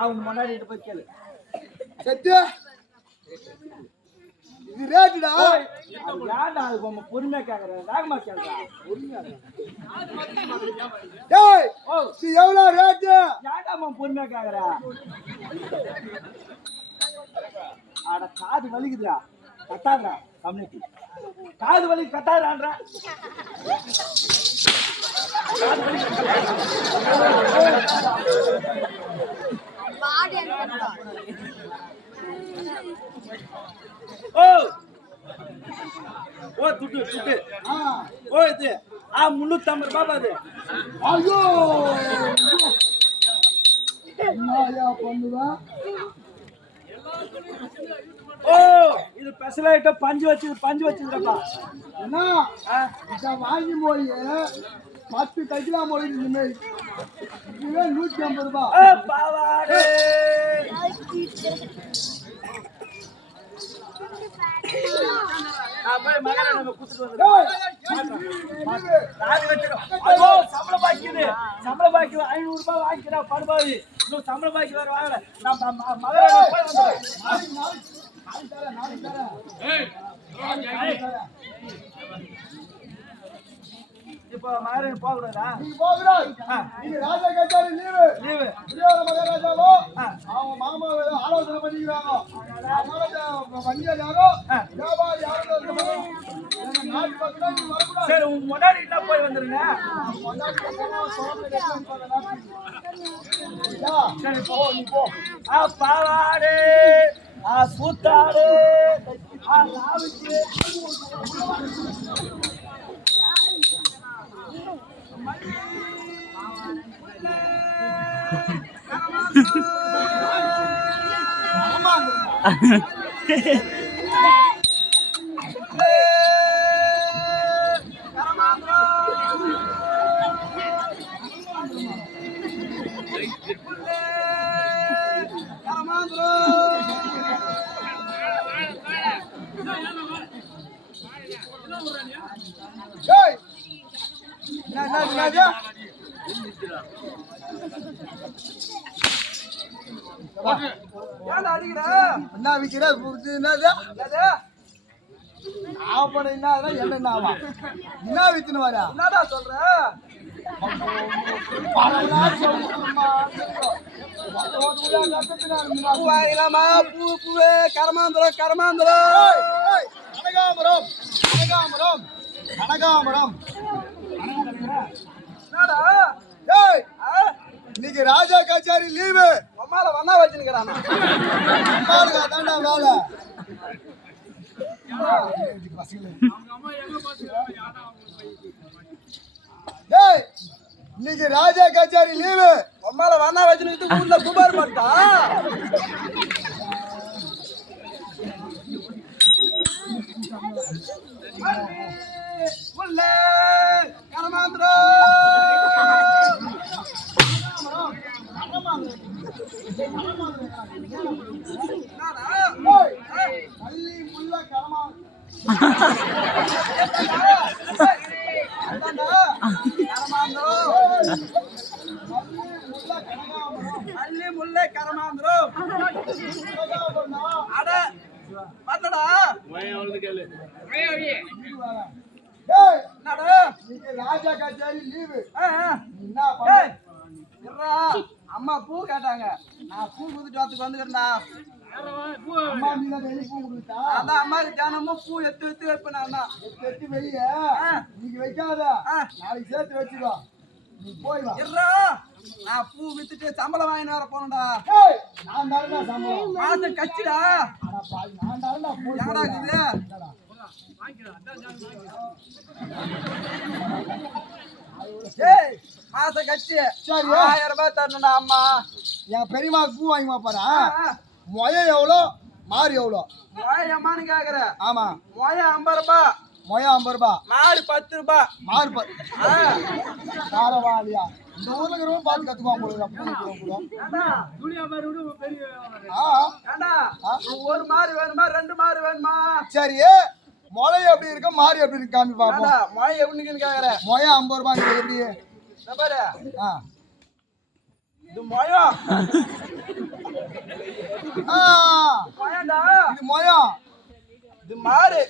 அவங்க முன்னாடி போய் கேளு. செத்து இது ரேட்டுடா. யாருடா அது பொறுமையா கேக்குறேன், வேகமா கேக்குறேன். டேய் இது எவ்வளவு ரேட்டு? யாருடா பொறுமையா கேக்குற? அட காது வலிக்குதுடா, கத்தாதுடா கம்யூனிட்டி. காது வலி கத்தாதுடான்றா. காது வலி துட்டு துட்டு. இது 350 ரூபாய் அது. ஐயோ என்னயா பண்ணுவா? இது ஸ்பெஷல் ஐட்டம். பஞ்சு வச்சுக்கிறப்பா. என்ன இத வாங்கி போய் 10 தைக்கலாம் போய் இனிமேல் இதுவே 150 ரூபாய். பாவாடே சம்பள பாக்கி 500 ரூபாய் வாங்கிக்கிறா படுபாவி. இன்னும் சம்பள பாக்கி வேற வாங்கல. இப்போ மகரன் போக கூடாதா? நீ போக கூடாது. நீங்க ராஜா கச்சாரி லீவு மகாராஜாவோ அவங்க மாமா ஆலோசனை பண்ணிக்கிறாங்க. வண்டியா யாரோ வியாபாரி யாரோ நாட்டு பக்கம் நீ வரக்கூடாது. சரி உங்க முன்னாடி என்ன போய் வந்துருங்க. சரி போ நீ போ. பாவாடே சூத்தாடு ராவிச்சு என்ன விக்கிற என்னவா என்ன வித்துன்னு வர? என்னடா சொல்ற? கனகாமரம் இன்னைக்கு ராஜா கச்சேரி லீவு. அம்மால வண்ணா வச்சுக்கிறான். தாண்டா வேலை. இன்னைக்கு ராஜா கச்சேரி லீவு. அம்மால வண்ணா வச்சுக்கிட்டு ஊர்ல குமார் பண்ணிட்டா. ராஜா கச்சேரி லீவு. அம்மா பூ கேட்டாங்க. நான் பூ கொடுத்துட்டு வரத்துக்கு வந்துக்கிறேன்டா. அதான் அம்மாவுக்கு தினமும் பூ எடுத்து வைப்பேன். நான் எடுத்து வெளிய நீங்க வைக்காத, நாளைக்கு சேர்த்து வச்சுக்கோ. நீ போய் வா. நான் பூ வித்துட்டு சம்பளம் வாங்கிட்டு வர போனடா. நான் தானடா சம்பளம் மாசம் கட்சிடா. நான் தானடா போய் யாரா இது? மாசம் கட்சி 1000 ரூபாய் தரணும்டா. அம்மா என் பெரியமாக்கு பூ வாங்கி பாப்பாரா? மொய எவ்வளோ மாறு எவ்வளோ? மொய எம்மான்னு கேக்குற? ஆமா மொய 50 ரூபாய். மொய 50 ரூபாய். மாறு 10 ரூபாய். மாறு காரவாளியா? இந்த ஊர்ல இருக்கிறவங்க பார்த்து கத்துக்குவாங்க போல. ஒரு மாறு வேணுமா 2 மாறு வேணுமா? சரி மொளை எப்படி இருக்கு மாறி எப்படி இருக்கு காமி பாப்போம். மொய எப்படின்னு கேக்குற? மொய 50 ரூபாய் எப்படி? பாரு இது மொயம் மொயம்டா இது மொயம் இது மாடு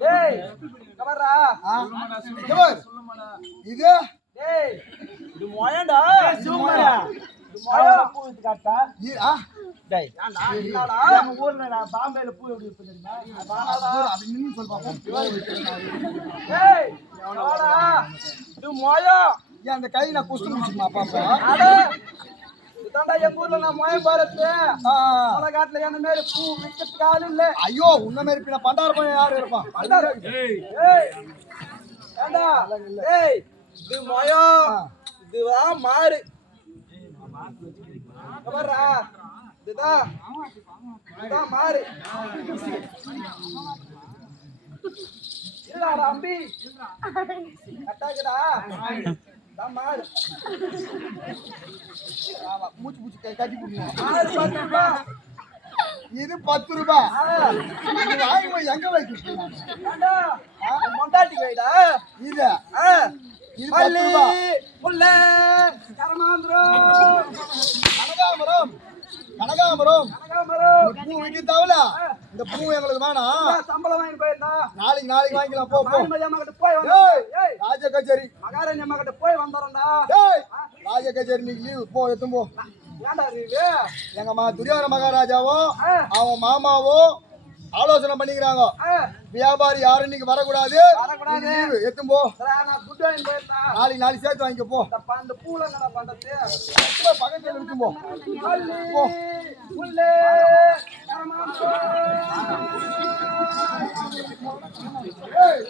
டேய் கவரா இது டேய் இது மொயம்டா சும்மாடா இது மொயம் பூ இது காட்டா டேய் என்னடா நம்ம ஊர்ல நான் பாம்பேல பூ எப்படி இருக்கு தெரியுமா வாடா அது நின்னு சொல் பாப்போம் டேய் வாடா இது மொயம் ஏன் அந்த கை நான் குஸ்து முடிச்சுமா பாப்பா அட இதாண்டா எங்க ஊர்ல நான் மொயம் பாரத்து காட்டுல என்ன மாதிரி பூ விக்கிறதுக்கு ஆள் இல்ல ஐயோ உன்ன மாதிரி பின்ன பண்டார பையன் யாரு இருப்பான் பண்டார ஏய் ஏண்டா ஏய் இது மொயம் இதுதான் மாறு கவரா இதுதான் மாறு இல்லடா அம்பி கட்டாக்குடா தான் மாறு ஆமா மூச்சு மூச்சு கட்டி போடுங்க மாறு 10 ரூபாய் இது 10 ரூபாய் இது வாங்கி போய் எங்க வைக்கிறீங்க ஏண்டா மொண்டாட்டி வைடா இது இது 10 ரூபாய் புல்ல கரமாந்திரம் கனகாமரம் கனகாமரம் பூ விற்கத்தாவல இந்த பூ எங்களுக்கு வேணாம் சம்பளம் வாங்கி போயிருந்தா நாளைக்கு வாங்கிக்கலாம் போ போ மகிட்ட போய் ஏய் ராஜ கச்சேரி மகாராணி அம்மா கிட்ட போய் வந்துடுறேன்டா ஏய் ராஜ கச்சேரி நீ லீவ் போ எத்தும் போ ஏன்டா நீ எங்க துரியோதன மகாராஜாவும் அவன் மாமாவும் ஆலோசனை பண்ணிக்கிறாங்க வியாபாரி யாரும் இன்னைக்கு வரக்கூடாது லீவ் எத்தும் போ நான் துட்டு வாங்கி போயிருந்தா நாளைக்கு சேர்த்து வாங்கிக்க போ அந்த பூல என்னடா பண்றது பக்கத்துல எடுத்தும் போ போ புல்லே ஏய்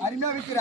அருமையா விற்கிற